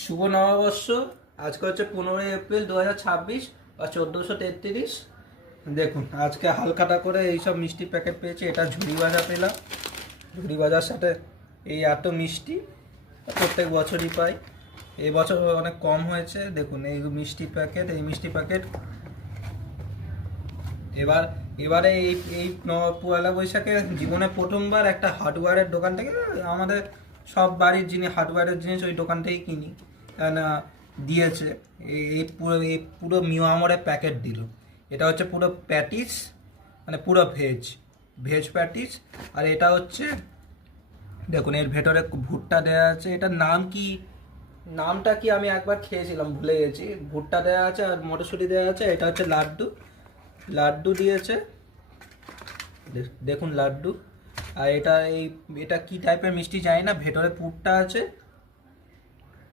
শুভ নববর্ষ। আজকে হচ্ছে 15 এপ্রিল 2026 আর 1433। দেখুন আজকে হালখাতা করে এইসব মিষ্টি প্যাকেট পেয়েছি। এটা ঝুড়ি ভাজা পেলাম। ঝুড়ি ভাজার সাথে এই এত মিষ্টি প্রত্যেক বছরই পাই। এই বছর অনেক কম হয়েছে। দেখুন এই মিষ্টি প্যাকেট এবার এবারে এই পয়লা বৈশাখে জীবনে প্রথমবার একটা হার্ডওয়্যারের দোকান থেকে, আমাদের সব বাড়ির হার্ডওয়্যারের জিনিস ওই দোকান থেকেই কিনি, না দিয়েছে। এই পুরো মিও আমরের প্যাকেট দিল। এটা হচ্ছে পুরো প্যাটিস, মানে পুরো ভেজ প্যাটিস। আর এটা হচ্ছে দেখুন এর ভেতরে ভুট্টা দেওয়া আছে। এটার নামটা কি আমি একবার খেয়েছিলাম, ভুলে গেছি। ভুট্টা দেওয়া আছে আর মটরশুঁটি দেওয়া আছে। এটা হচ্ছে লাড্ডু, লাড্ডু দিয়েছে। দেখুন লাড্ডু। আর এটা কি টাইপের মিষ্টি জানি না, ভেতরে পুরটা আছে।